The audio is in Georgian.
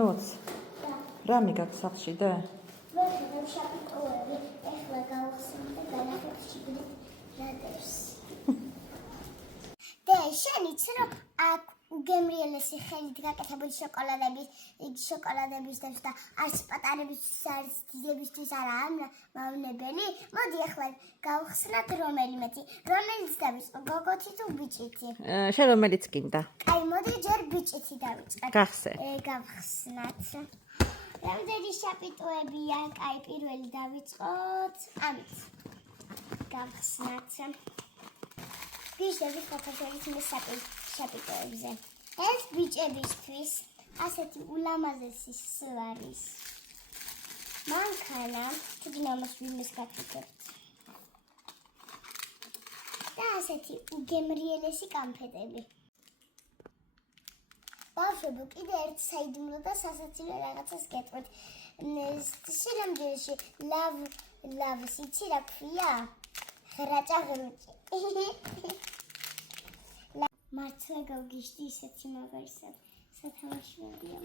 ნოც. რამე გაქვს სახლში და? ვერხებ შაპიტოები, ეხლა გავხსნი და განახებ შიგნით რადებს. და შენიც რომ აქ უგემრიელესი ხელით გაკეთებული შოკოლადების და არც პატარებისთვის არც დიდებისთვის არა მავნებელი. მოდი ახლა გავხსნათ რომელიც დავიწყო გოგოთი თუ ბიჭითი? შენ რომელიც გინდა? აი მოდი ჯერ ბიჭითი დავიწყოთ. გახსე. გავხსნათ. რამდენი შაპიტოებია? აი პირველი დავიწყოთ. ამით. გავხსნათ. გიშდებით საქართველოს შაპიტოებზე. ეს ბიჭებისთვის ასეთი ულამაზესი სვარის. მანქანა, თუგინამოს ვინმეს გაკეთებთ. და ასეთი უგემრიელესი კამფეტები. ბავშვებო, კიდე ერთ საიდუმლო და სასაცილო რაღაცას გეტყვით. სილამჯერეში ლავს იცი რა ქვია? ხრაჭაღრუჭი. მართლა გავგიშდი ისეთი მაგარი სათამაშოებია.